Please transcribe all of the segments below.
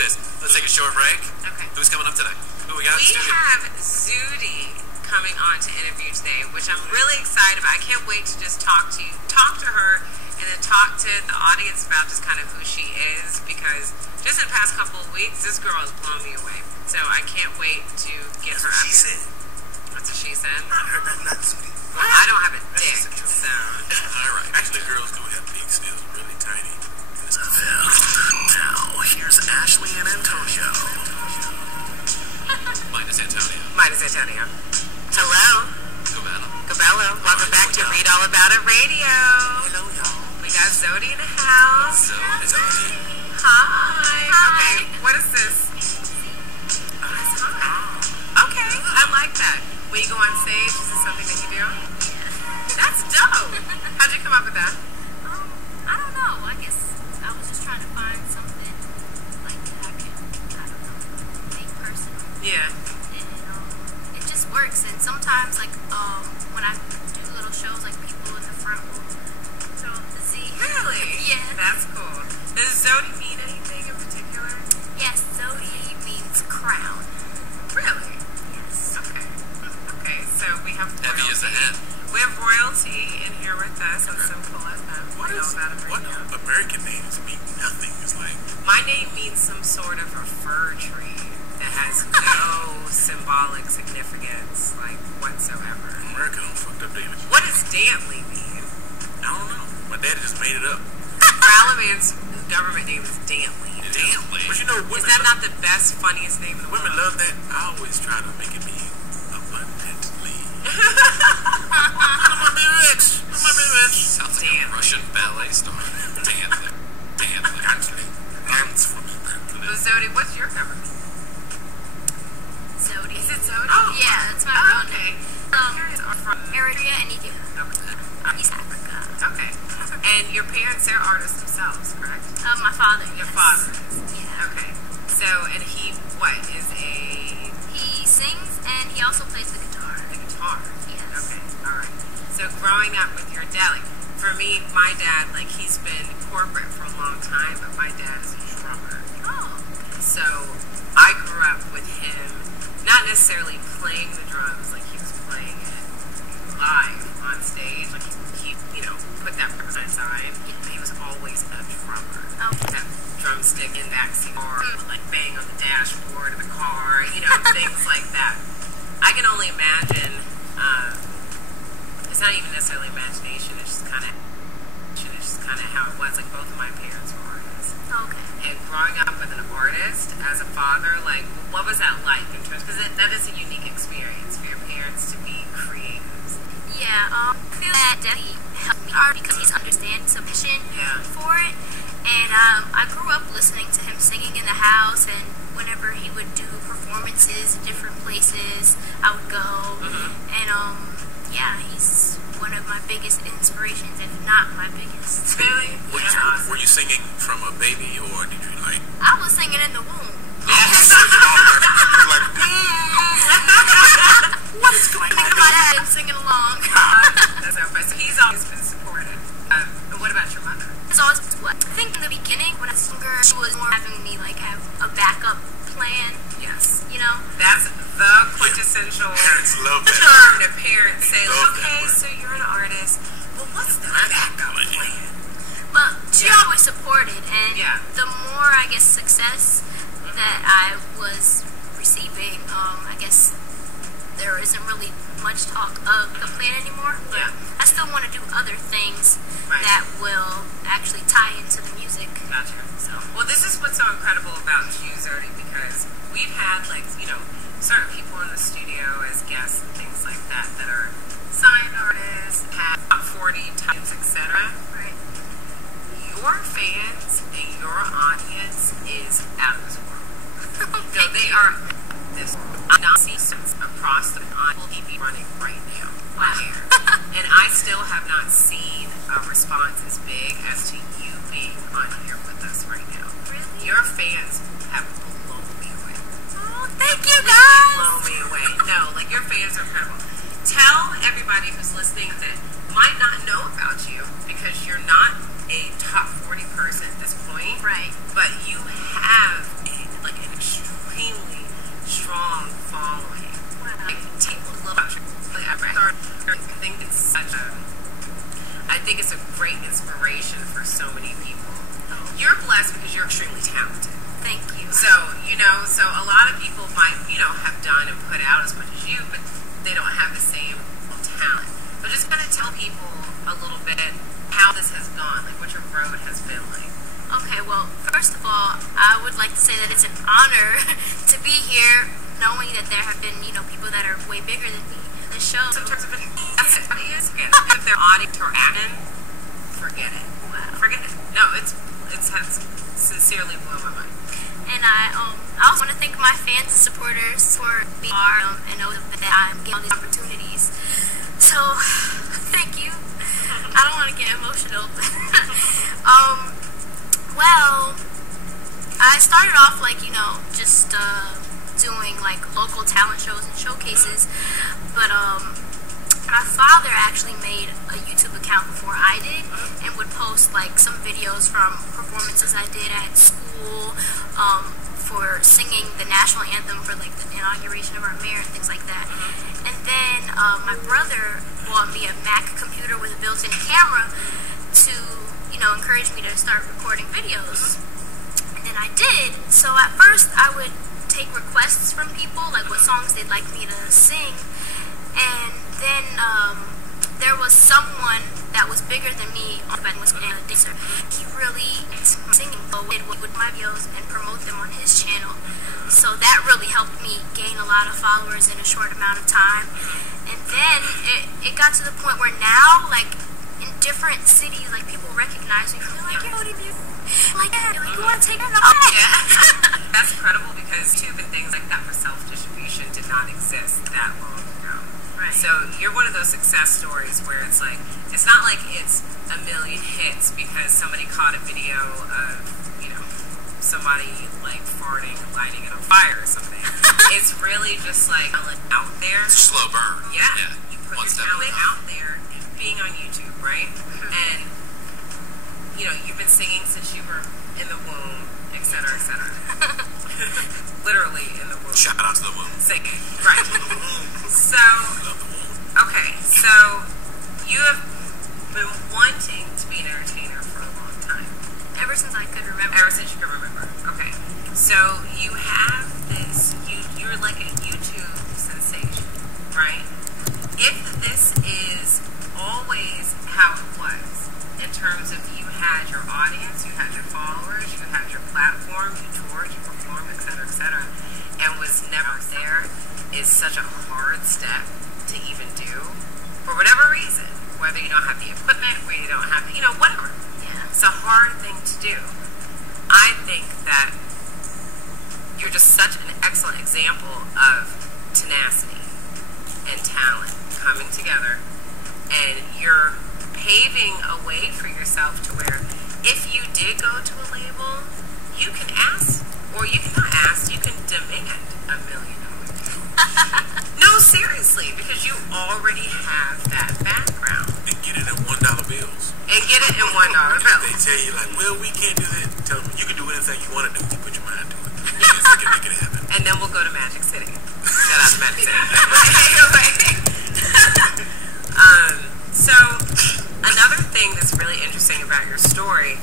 this. Let's take a short break. Okay. Who's coming up today? Who we got in the studio? We have ZEWDY coming on to interview today, which I'm really excited about. I can't wait to just talk to her, and then talk to the audience about just kind of who she is, because just in the past couple of weeks, this girl has blown me away. So I can't wait to get her up. She said. That's what she said. I heard nothing, sweetie. Well, I don't have a dick, so. All right. Actually, girls do have dicks. They're really tiny. Now, here's Ashley and Antonio. Minus Antonio. Minus Antonio. Hello. Cabello. Welcome back to Read All About It Radio. Hello, y'all. We got ZEWDY in the house. ZEWDY. Hi. Okay, what is this? Okay, I like that. Will you go on stage? Is this something that you do? That's dope. How'd you come up with that? I don't know. I guess I was just trying to find something like that I could, I don't know, make personal. Yeah. And it just works. And sometimes, like, when I do little shows, like people in the front will throw up the Z. Really? Yeah. That's cool. Does ZEWDY mean anything in particular? Yes, ZEWDY means crown. Really? Yes. Okay. Okay, so we have royalty. Heavy as the head. We have royalty in here with us. Let's pull up that. What American names mean nothing? It's like, My name means some sort of a fir tree that has no symbolic significance, like, whatsoever. America don't fucked up, David. What does Dantley mean? I don't know. My daddy just made it up. Ralaman's government name is Dantley. Dantley. But you know, Is that not the best, funniest name in the world? women love that. I always try to make it mean abundantly. I'm a bitch. Sounds like a Russian ballet star. Dantley. Actually, dance for me. So ZEWDY, what's your government? ZEWDY. Is it ZEWDY? Oh, yeah, that's my real okay. name. Parents are from Eritrea and Ethiopia. East Africa. Okay. And your parents, they're artists themselves, correct? My father. Your yes. father. Yeah. Okay. So, and he, what, is a... He sings and he also plays the guitar. The guitar? Yes. Okay, alright. So growing up with your dad, like, for me, my dad, like, he's been corporate for a long time, but my dad is a drummer. Oh. So I grew up with him, not necessarily playing the drums, like he was playing it live on stage, like he you know, put that person aside, but he was always a drummer. Oh. That drumstick in backseat or like bang on the dashboard of the car, you know, things like that. I can only imagine, it's not even necessarily imagination, it's just kind of how it was. Like, both of my parents were artists. Okay. And growing up with an artist as a father, like, what was that like in terms, because that is a unique experience for your parents to be creatives. Yeah, I feel that Daddy helped me hard because he's understands some passion Yeah. for it. And I grew up listening to him singing in the house, and whenever he would do performances in different places, I would go. And yeah, he's one of my biggest inspirations, if not my biggest. Really? Yeah. Were you singing from a baby, or did you like? I was singing in the womb. Yes. Like, What is going Think on? about that and singing along. That's so funny. So he's always been supportive. But what about your mother? It's always what I think in the beginning when I was younger, she was more having me like have a backup plan. Yes. You know. That's the quintessential parents love that. term that parents say, Love like, that okay, word. so you're an artist. Well, what's the backup plan? But she Yeah. always supported, and Yeah. the more I guess success that I was receiving, I guess there isn't really much talk of the plan anymore. But Yeah. I still want to do other things Right. that will actually tie into the music. Gotcha. So, well, this is what's so incredible about you, ZEWDY, because we've had, like, you know, certain people in the studio as guests and things like that that are signed artists, have top 40 titles, etc. Right. Your fans and your audience is out of this world. No, Thank they you. are this nonsense across the will be running right now. Wow. Here. And I still have not seen a response as big as to you being on here with us right now. Really? Your fans have blown me away. Oh, thank you Completely blown guys. me away. No, like, your fans are incredible. Tell everybody who's listening that might not know about you, because you're not a top 40 person at this point. Right. But you have an think it's a great inspiration for so many people. You're blessed because you're extremely talented. Thank you. So, so a lot of people might, have done and put out as much as you, but they don't have the same talent. But just kind of tell people a little bit how this has gone, like what your road has been like. Okay, well, first of all, I would like to say that it's an honor to be here, knowing that there have been, people that are way bigger than me in the show. So in terms of audience, forget it. If they're audience or acting, forget it. Wow. Forget it. No, it's has sincerely blown my mind. And I also want to thank my fans and supporters for being here and know that I'm getting all these opportunities. So, thank you. I don't want to get emotional. Well, I started off just doing local talent shows and showcases, but my father actually made a YouTube account before I did and would post some videos from performances I did at school for singing the national anthem for the inauguration of our mayor and things like that. And then my brother bought me a Mac computer with a built-in camera to encourage me to start recording videos. And then I did. So at first I would take requests from people, what songs they'd like me to sing. And then there was someone that was bigger than me, was a dancer. He really singing with my videos and promote them on his channel. So that really helped me gain a lot of followers in a short amount of time. And then it got to the point where now, in different cities, people recognize me. They're like, yo, you want to take it off? Yeah. That's incredible because too, and things like that for self-distribution did not exist that long ago. Right. So you're one of those success stories where it's it's not like it's a million hits because somebody caught a video of, somebody farting, lighting it on fire or something. It's really just out there. It's a slow burn. Yeah. You put your talent out there, being on YouTube, right? And, you've been singing since you were in the womb, et cetera, et cetera. Literally in the womb. Shout out to the womb. Singing. Right. So, okay. So, you have been wanting to be an entertainer for a long time. Ever since I could remember. Ever since you could remember. Okay. So, you have this, you're like a YouTube sensation, right? If this is always how it was, in terms of you had your audience, you had your followers, you had your platform, you toured, you performed, et cetera, and was never there, is such a hard step to even do, for whatever reason, whether you don't have the equipment, whether you don't have, whatever. Yeah. It's a hard thing to do. I think that you're just such an excellent example of tenacity and talent coming together, and you're paving a way for yourself to where if you did go to a label, you can ask, or you can not ask, you can demand $1 million. No, seriously, because you already have that background. And get it in $1 bills. And get it in $1 bills. They tell you well, we can't do that. Tell them you can do anything you want to do. You put your mind to it. Yes, you can make it happen. And then we'll go to Magic City. Shout out to Magic City. So, another thing that's really interesting about your story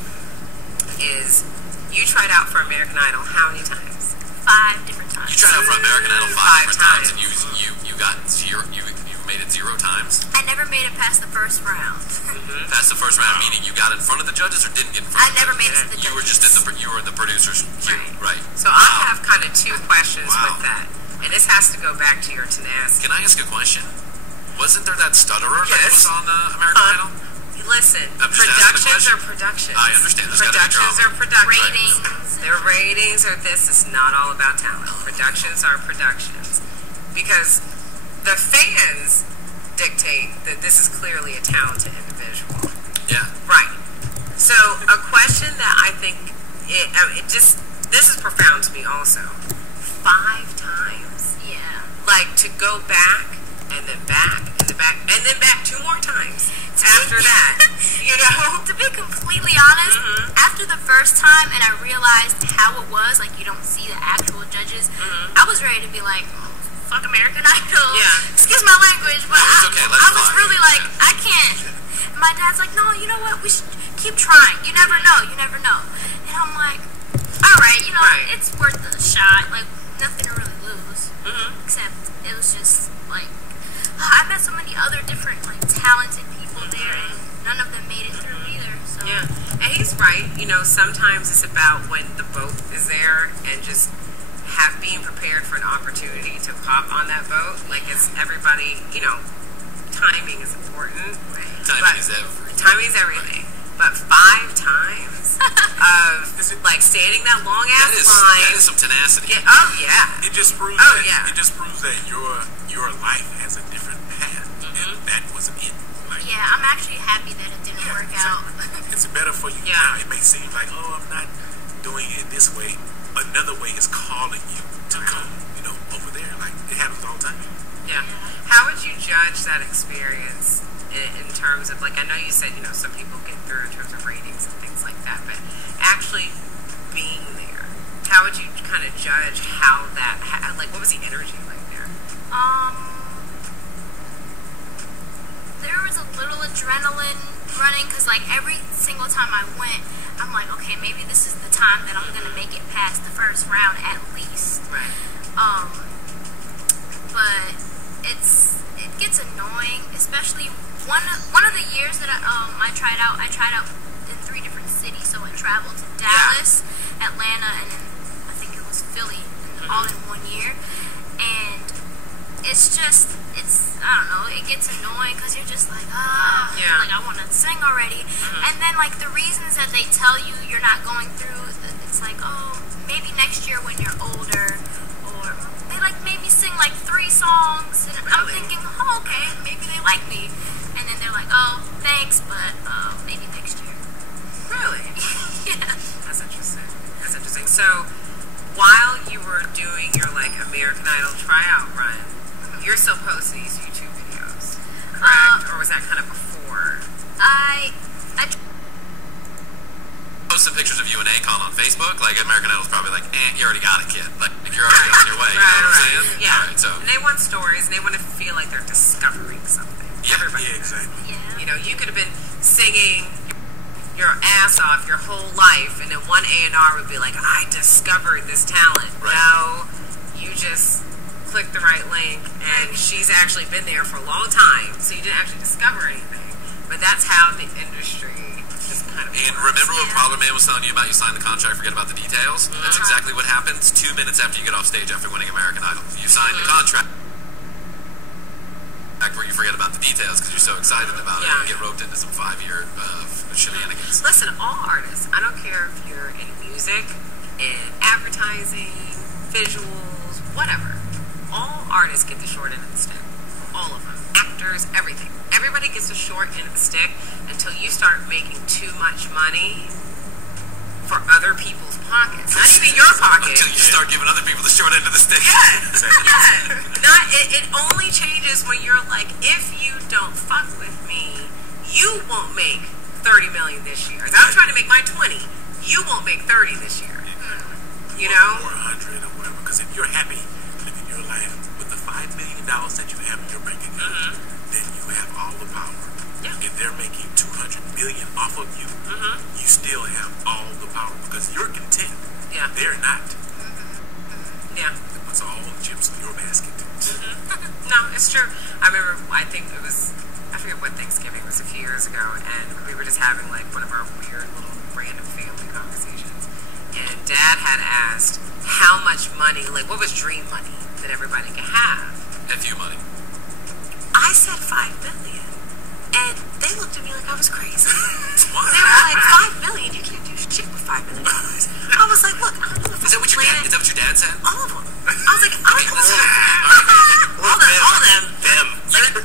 is you tried out for American Idol how many times? 5 different times. You tried out for American Idol 5 different times, and you got zero. You made it 0 times. I never made it past the first round. Past the first round, meaning you got in front of the judges or didn't get in front of the judges? I never made it to the judges. You were just you were the producers. Right. So I have kind of 2 questions with that, and this has to go back to your tenacity. Can I ask a question? Wasn't there that stutterer that was on American Idol? Listen, productions are productions. I understand. There's Productions are productions. Ratings. Their ratings are this. It's not all about talent. Productions are productions. Because the fans dictate that this is clearly a talented individual. Yeah. Right. So a question that I think this is profound to me also. 5 times. Yeah. To go back and then back and then back and then back 2 more times after that. To be completely honest, after the first time and I realized how it was, you don't see the actual judges, I was ready to be fuck American Idol. Yeah. Excuse my language, but No, it's okay. I was really I can't. my dad's like, no, you know what? We should keep trying. You never know. You never know. And I'm like, all right, you know, it's worth a shot. Like, nothing to really lose. Except it was just like, I met so many other different, like, talented people there, and none of them made it through either. So. Yeah, and he's right. You know, sometimes it's about when the boat is there and just being prepared for an opportunity to pop on that boat. Like, it's everybody, you know, timing is important. Timing is everything. Timing is everything. But 5 times of, like, standing that long-ass line. That is some tenacity. Yeah, oh, yeah. It just proves it just proves that your life has a different path, and that wasn't it. Like, yeah, I'm actually happy that it didn't work out. It's better for you now. It may seem like, oh, I'm not doing it this way. Another way is calling you to come, you know, over there. Like, it happens all the time. Yeah. How would you judge that experience in terms of, like, I know you said, you know, some people get through in terms of ratings and things like that, but actually being there, how would you kind of judge how that, like, what was the energy like there? There was a little adrenaline running, because, like, every single time I went, I'm like, okay, maybe this is the time that I'm gonna make it past the first round at least. Right. But it gets annoying, especially one of the years that I tried out in 3 different cities. So I traveled to Dallas, Atlanta, and then I think it was Philly, all in 1 year. And it's just, I don't know, it gets annoying because you're just like, like, I want to sing already. And then, like, the reasons that they tell you you're not going through, it's like, oh, maybe next year when you're older, or they, like, made me sing, like, 3 songs, and I'm thinking, oh, okay, maybe they like me. And then they're like, oh, thanks, but maybe next year. Really? Yeah. That's interesting. That's interesting. So, while you were doing your, like, American Idol tryout run, you're still posting these YouTube videos, correct? Or was that kind of before? I Posted pictures of you and Akon on Facebook. Like, American Idol's probably like, you already got it, kid. Like, you're already on your way. You know what I'm saying? Yeah. All right, so. And they want stories, and they want to feel like they're discovering something. Everybody. Yeah, exactly. Yeah. You know, you could have been singing your ass off your whole life, and then one A&R would be like, I discovered this talent. Right. No, you just clicked the right link, and she's actually been there for a long time, so you didn't actually discover anything. But that's how the industry just kind of And works. remember what Problem Man was telling you about? You signed the contract, forget about the details? That's exactly what happens 2 minutes after you get off stage after winning American Idol. You sign the contract where you forget about the details because you're so excited about it and get roped into some 5-year shenanigans. Listen, all artists, I don't care if you're in music, in advertising, visuals, whatever, all artists get the short end of the stick. All of them. Actors, everything. Everybody gets the short end of the stick until you start making too much money for other people's pockets. Not even your pocket. Until you start giving other people the short end of the stick. It only changes when you're like, if you don't fuck with me, you won't make 30 million this year. I'm trying to make my 20. You won't make 30 this year. You know? Or 100 or whatever. Because if you're happy living your life with the $5 million that you have in your bank account, then you have all the power. Yeah. If they're making $200 million off of you, you still have all the power because you're content. Yeah. They're not. Yeah. It puts all the chips in your basket. No, it's true. I remember, I think it was, I forget what Thanksgiving was, a few years ago, and we were just having like one of our weird little random family conversations. And Dad had asked how much money, like what was dream money that everybody could have. FU money. I said $5 million. And they looked at me like I was crazy. What? They were like, $5 million? You can't do shit with $5 million. I was like, look, I don't know if Is that what your dad said? All of them. I was like, I don't know. All of them.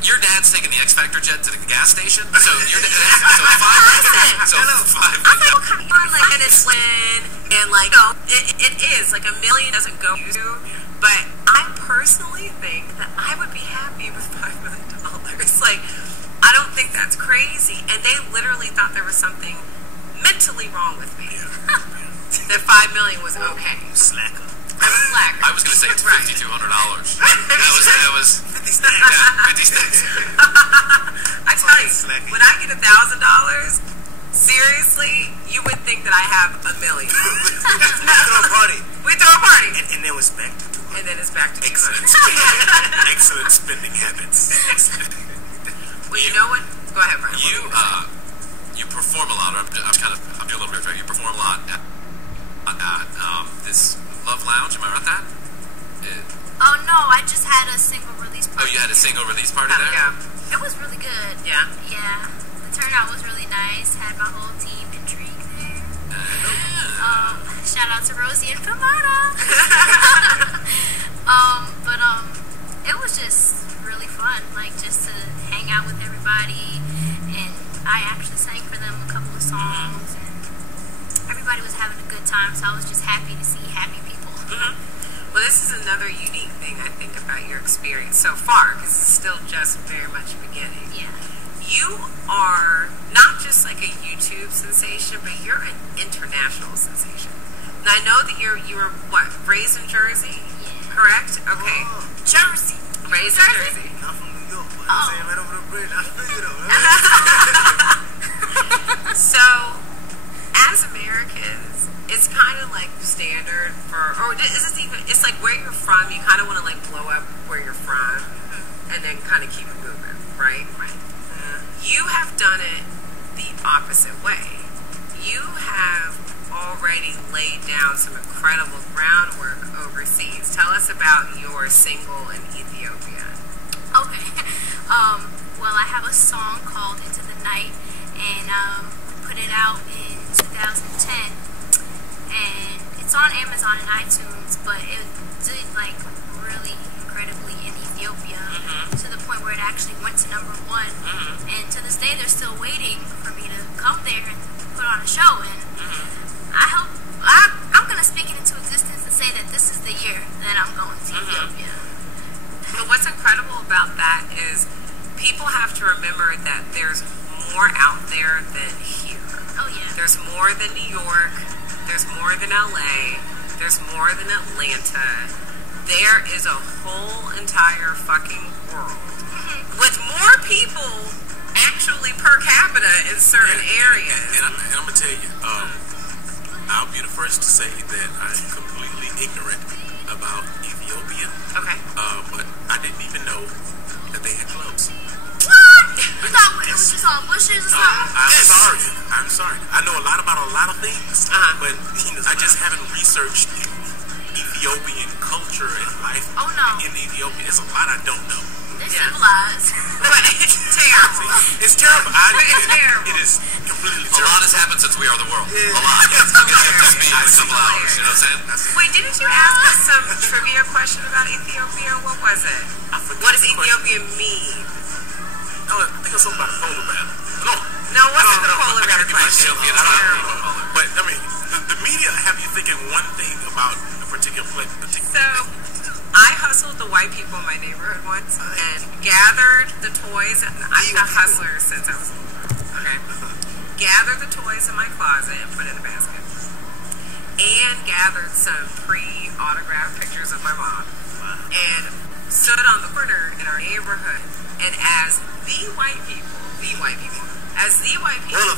Your dad's taking the X Factor jet to the gas station? So your dad, so $5 million. I'm like, what kind of like, and it's and like, no, it is like $1 million doesn't go to, but I personally think that I would be happy with $5 million. Like, I don't think that's crazy. And they literally thought there was something mentally wrong with me. That $5 million was okay. Slacker. It was black. I was going to say it's Right. $5,200. That was 50 cents. yeah, 50 cents. I tell you, Slacking. when I get $1,000, seriously, you would think that I have $1 million. Throw a party. We throw a party, And then it's back to 200. and then it's back to Excellent 200. Excellent spending habits. Well, you know what? Go ahead, Brian. You perform a lot. I'm doing a little bit right. You perform a lot at this Love Lounge. Am I right? That? Oh no, I just had a single release Oh, party. you had a single release party there. Yeah. It was really good. Yeah. Yeah. The turnout was really nice. Had my whole team intrigued there. Shout out to Rosie and Kamada. But it was just really fun. Like just to hang out with everybody, and I actually sang for them a couple of songs, and everybody was having a good time. So I was just happy to see happy people. Well, this is another unique thing I think about your experience so far, because it's still just very much beginning. Yeah. You are not just like a YouTube sensation, but you're an international sensation. And I know that you were what, raised in Jersey? Yeah. Correct? Okay. Oh, Jersey. Raised in Jersey. I'm from New York. But Oh. I'm saying right over the bridge. I feel you though. So, as Americans, it's kind of like standard for, or is it even, it's like where you're from, you kind of want to like blow up where you're from, and then kind of keep it moving, right? Right. You have done it the opposite way. You have already laid down some incredible groundwork overseas. Tell us about your single in Ethiopia. Okay. Well, I have a song called Into the Night, and put it out in 2010, and it's on Amazon and iTunes, but it did like really incredibly in Ethiopia, to the point where it actually went to #1, and to this day they're still waiting for me to come there and put on a show, and I'm going to speak it into existence and say that this is the year that I'm going to Ethiopia. But what's incredible about that is people have to remember that there's more out there than here. Oh yeah. There's more than New York. There's more than LA. There's more than Atlanta. There is a whole entire fucking world with more people actually per capita in certain areas. And I'm going to tell you, I'll be the first to say that I'm completely ignorant about Ethiopia. Okay. But I didn't even know that they had clubs. What? You thought it was just all bushes or something? I'm sorry. I know a lot about a lot of things, but I just haven't researched Ethiopian culture and life Oh, no. in Ethiopia. There's a lot I don't know. They're Yeah. civilized. But it's terrible. It's terrible. It's terrible. It is completely A terrible. lot has happened since We Are the World. Yeah. A lot. It's going to get up to speed in a couple hours. You know what I'm saying? Wait, didn't you ask us some trivia question about Ethiopia? What was it? I forgot What does the question. Ethiopia mean? I think it was something about a polar bear. No. No, what's I the don't know. polar I gotta bear get my question? shit Ethiopia, I don't Terrible. know. But, I mean, the media have you thinking one thing about a particular place. So, I hustled the white people in my neighborhood once and gathered the toys. I've been a hustler since I was little. Okay. Gathered the toys in my closet and put in a basket. And gathered some pre-autographed pictures of my mom. And stood on the corner in our neighborhood. And as the white people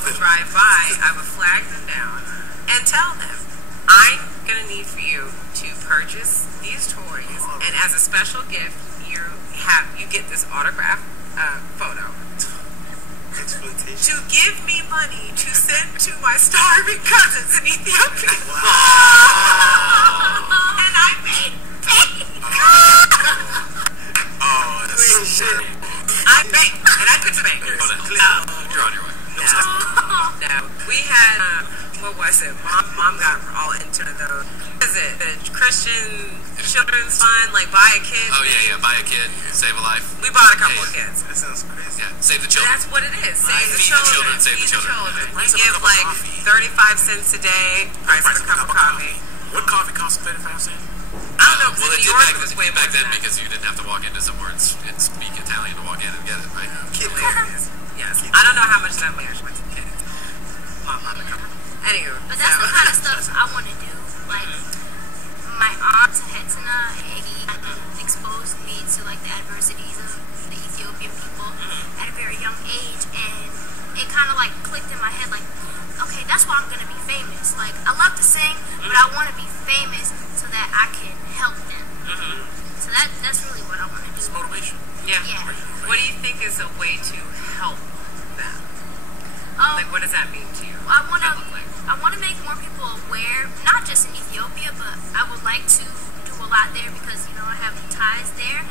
would drive by, I would flag them down and tell them, I'm going to need for you to purchase these toys, and as a special gift, you get this autograph photo. Exploitation. To give me money to send to my starving cousins in Ethiopia. And I made bank. Oh, that's so shit. I banked, and I took the bank. Hold on. No. You're on your way. No. We had, what was it? Mom got all into the, what is it? The Christian Children's Fund, like buy a kid. Oh, yeah. Buy a kid, save a life. We bought a couple of kids. That sounds crazy. Yeah, save the But children. that's what it is. Save the Feed the children. children, save the Feed the children. children. Price You of a give cup of like coffee. 35 cents a day. Price of a cup of coffee. What coffee costs 35 cents? I don't know, Well, because it in did New York it was way back more then than that. because you didn't have to walk into somewhere and speak Italian to walk in and get it, right? Kid coffee is. Yes. I don't know how much that was actually. Mom on the cover. Anywho. But that's the kind of stuff I want to do. Like, my aunt Hetana Egi exposed me to like the adversities of the Ethiopian people at a very young age, and it kind of like clicked in my head like, okay, that's why I'm gonna be famous. Like, I love to sing, but I want to be famous so that I can help them. So that's really what I want to do. It's motivation. Yeah. Yeah. What do you think is a way to help them? Like, what does that mean to you? I What want to. does that look like? I want to make more people aware, not just in Ethiopia, but I would like to do a lot there because, you know, I have ties there.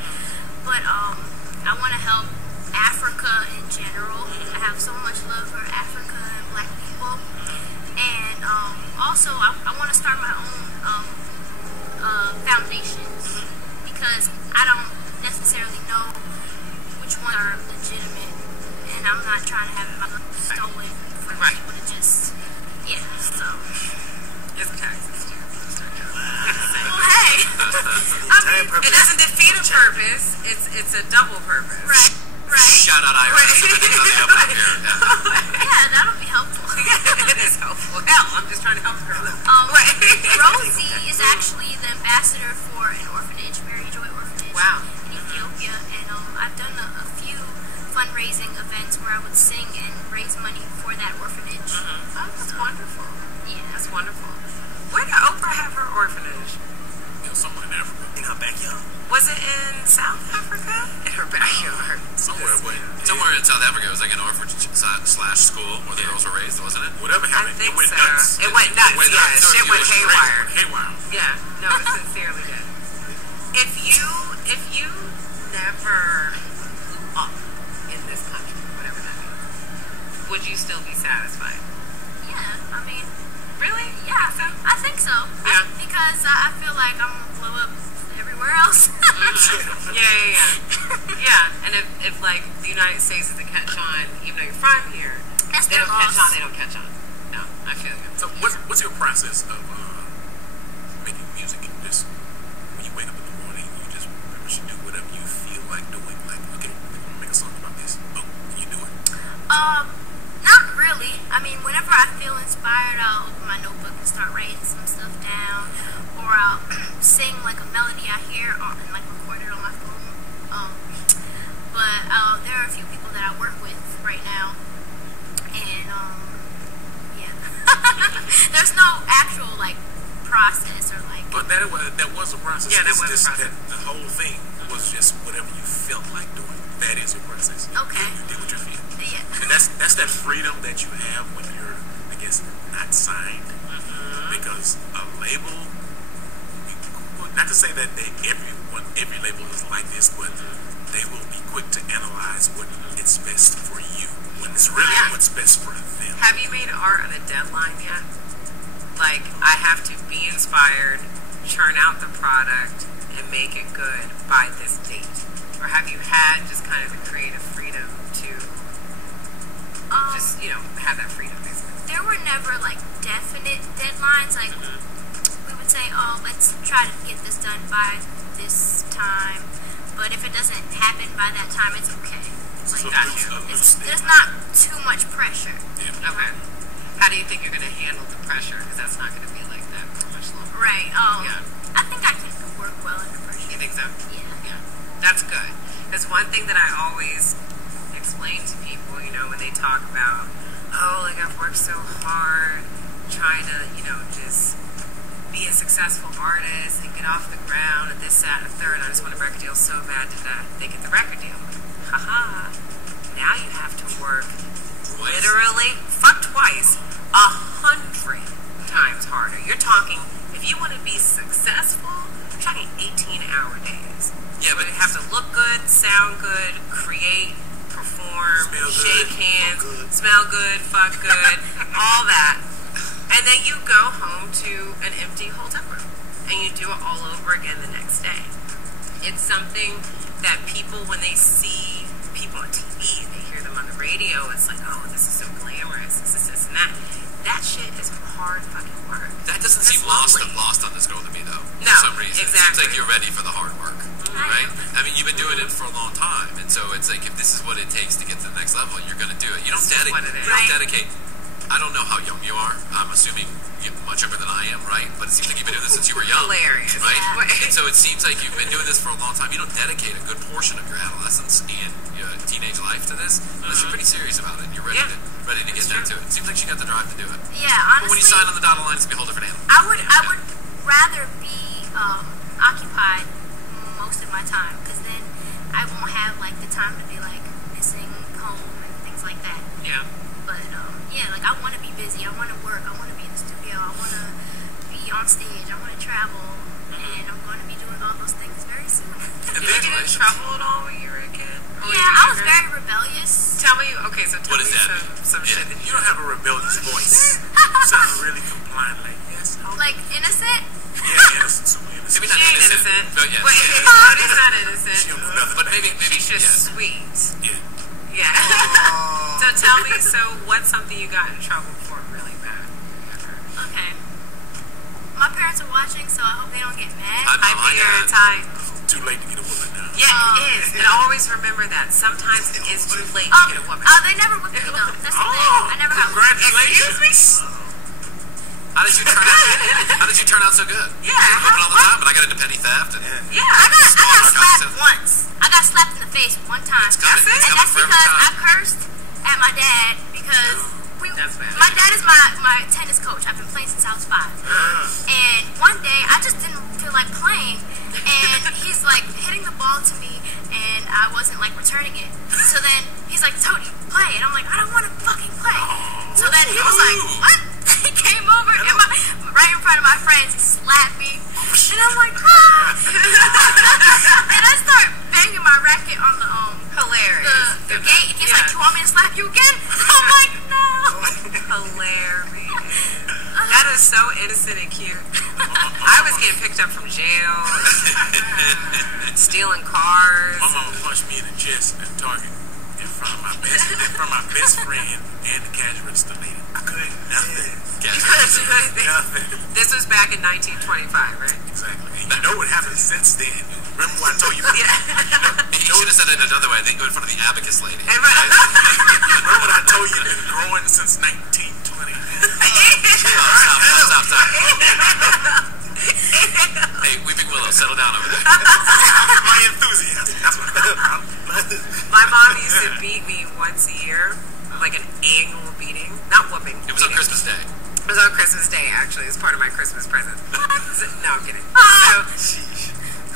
But I want to help Africa in general. I have so much love for Africa and black people. And also, I want to start my own foundations because I don't necessarily know which one are legitimate, and I'm not trying to have my money stolen from people to just, yeah, so. It's taxes, too. Well, hey, I mean, It doesn't defeat a purpose. It's a double purpose. right. Shout out IRS. Yeah, that'll be helpful. It is helpful. Hell, I'm just trying to help her. Rosie is actually the ambassador for an orphanage, Mary Joy Orphanage in Ethiopia, and I've done a few fundraising events where I would sing and raise money for that orphanage. Oh, that's wonderful. Yeah. That's wonderful. Where did Oprah have her orphanage? Somewhere in Africa. In her backyard. Was it in South Africa? In her backyard. Somewhere, but Somewhere in South Africa, it was like an orphanage / school where the girls were raised, wasn't it? whatever I happened, think it went so. nuts. It went nuts, It yeah. nuts. Shit went It haywire. Haywire. Yeah, no, it sincerely did. If you never blew up in this country, whatever that means, would you still be satisfied? Yeah, I mean, Really? yeah, I think so. Yeah. Because I feel like I'm going to blow up everywhere else. Yeah, and if like the United States is to catch on, even though you're from here, That's they their don't catch loss. on. They don't catch on. No, I feel you. So what's your process of making music? And just when you wake up in the morning, you just pretty much do whatever you feel like doing. Like, okay, I'm gonna make a song about this. Oh, you do it. Not really. I mean, whenever I feel inspired, I'll open my notebook and start writing some stuff down, or I'll sing like a melody I hear and like record it on my phone. But there are a few people that I work with right now, and yeah, there's no actual like process or like. But that was a process. Yeah, that It's was a just process. The whole thing was just whatever you felt like doing. That is your process. Okay. You did what you feel. Yeah. And that's that freedom that you have when you're, I guess, not signed. Because a label, not to say that every label is like this, but they will be quick to analyze what it's best for you when it's really what's best for them. Have you made art on a deadline yet? Like, I have to be inspired, churn out the product, and make it good by this date? Or have you had just kind of the creative freedom to just, have that freedom, basically? There were never like definite deadlines. Like we would say, oh, let's try to get this done by this time. But if it doesn't happen by that time, it's okay. Like, So there's not too much pressure. Yeah. Okay. How do you think you're going to handle the pressure? Because that's not going to be like that for much longer. Right. Yeah. I think I can work well under pressure. You think so? Yeah. Yeah. That's good. Because one thing that I always explain to people, when they talk about, oh, like I've worked so hard trying to, just be a successful artist and get off the ground and this, that, and the third. I just want a record deal so bad that they get the record deal. Haha. Now you have to work literally, twice, 100 times harder. You're talking, if you want to be successful, you're talking 18-hour days. Yeah, but you have to look good, sound good, create, perform, Smell good, shake hands, fuck good. smell good, fuck good, all that. And then you go home to an empty hotel room and you do it all over again the next day. It's something that people, when they see people on TV and they hear them on the radio, it's like, oh, this is so glamorous, this and that. That shit is hard fucking work. That doesn't That's seem lost lonely. on this girl to me, though. No, for some reason. It seems exactly. like you're ready for the hard work, right? I mean, you've been doing it for a long time, and so it's like if this is what it takes to get to the next level, you're going to do it. You don't This is what it is. dedicate I don't know how young you are. I'm assuming you're much younger than I am, right? But it seems like you've been doing this since you were young. Hilarious. Right? Yeah. And so it seems like you've been doing this for a long time. You don't dedicate a good portion of your adolescence and your teenage life to this unless you're pretty serious about it and you're ready to get into it. It seems like she got the drive to do it. Yeah, honestly. But when you sign on the dotted line, it's a whole different animal. I would rather be occupied most of my time, because then I won't have like the time to be like missing home and things like that. Yeah. But yeah, like I want to be busy. I want to work. I want to be in the studio. I want to be on stage. I want to travel, and I'm going to be doing all those things very soon. Did you get in trouble at all when you were a kid? Yeah, I was very rebellious. Tell me, okay, so tell What me does that mean? some shit that You don't have a rebellious voice. You sound really compliant, like, yes. Like innocent. Yeah, innocent, super innocent. Maybe She not ain't innocent. But yeah. Wait, Cody's not innocent. She don't know nothing But about maybe She's just sweet. Yeah. Yeah. So tell me, what's something you got in trouble for really bad? Okay. My parents are watching, so I hope they don't get mad. I figure it's time. Too late to get a woman now. Yeah, it is. And always remember that. Sometimes it is too late to get a woman. Oh, they never whipped me though. That's the thing. I never got whipped. Excuse me? How did you turn out? How did you turn out so good? Yeah. You were whipping all the time, but I got into petty theft. And Yeah. I got slapped narcotics. once. I got slapped in the face one time. It's coming. That's it? It's And coming that's for every because I time. cursed at my dad because That's bad. my dad is my tennis coach. I've been playing since I was 5. And one day I just didn't feel like playing, and he's like hitting the ball to me, and I wasn't like returning it. So then he's like, "Tony, play," and I'm like, "I don't want to fucking play." So then he was like, "What?" He came over right in front of my friends. He slapped me, and I'm like, "Ah!" And I start banging my racket on the Hilarious. the gate. And he's like, "You want me to slap you again?" I'm like, "No." Hilarious. That is so innocent and cute. I was getting picked up from jail, stealing cars. My mama punched me in the chest at Target in front of my best friend and the cash register lady. I couldn't nothing. Nothing. This was back in 1925, right? Exactly. And you know what happened since then? Remember what I told you? Yeah. You should have said it another way. I think go in front of the abacus lady. Remember what I told you? Been growing since 1920. Stop. Hey, Weeping Willow, settle down over there. My enthusiasm. That's what My mom used to beat me once a year, like an annual beating. Not whooping. It was on beating. Christmas Day. It was on Christmas Day, actually. It's part of my Christmas present. No, I'm kidding. So,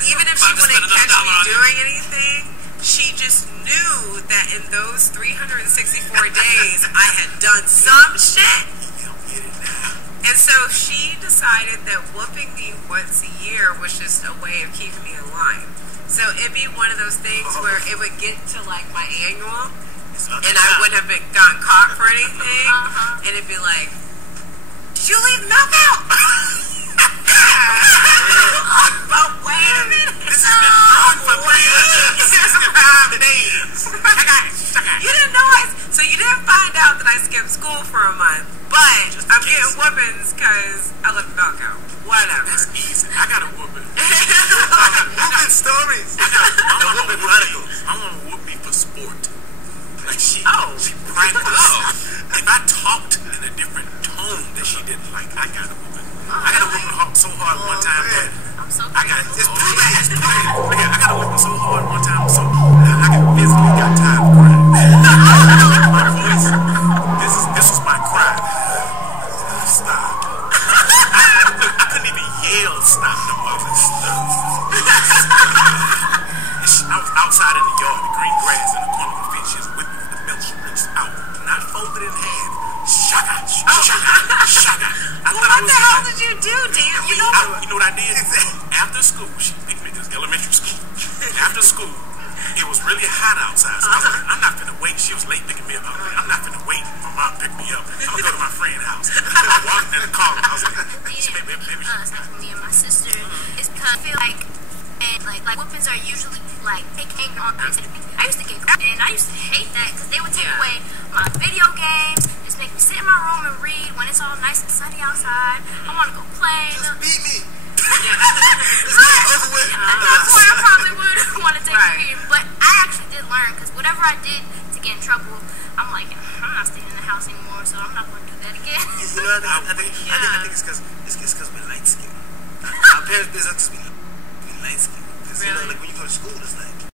even if she wouldn't catch me doing anything, she just knew that in those 364 days, I had done some shit. And so she decided that whooping me once a year was just a way of keeping me in line. So it'd be one of those things where it would get to like my annual, and I wouldn't have gotten caught for anything, and it'd be like, "Did you leave the milk out?" But wait a minute. This has been on for 365 days. You didn't know so you didn't find out that I skipped school for a month, but I'm getting whoopings because I left the milk out. Whatever. That's easy. I got a whooping. Whooping stories. My mama whooping whooped radicals. me. My mama whooped me for sport. Like she practiced. If I talked in a different tone that she didn't like, I got a whooping. I got a whooping so hard one time that I'm so I got It's play. I got a whooping so hard one time, so I physically got tired of crying. My voice. This was my cry. Stop. I couldn't even yell stop no more. I was outside in the yard, the green grass in the corner of the fence. She was with me with the milk strips out, not folded in half. Shaka. Well, what the hell did you do, Dan? You know what I did? After school, she picked me to elementary school. After school, it was really hot outside. So I was like, I'm not finna wait. She was late picking me up. I'm not finna wait. My mom picked me up. I'm gonna go to my friend's house. I walked in the car. I was like, maybe us, like for me and my sister, is because I feel like, and like whoopings are usually like take anger on things. I used to get crap, and I used to hate that because they would take away my video games, just make me sit in my room and read when it's all nice and sunny outside. I want to go play. Just beat me. Over with. At that point, I probably would want to take a reading, but I actually did learn because whatever I did to get in trouble, I'm like, I'm not staying in the house anymore, so I'm not going to do that again. You know, I think it's because we're light skinned. Our parents business us to be light skinned. Because you know, like when you go to school, it's like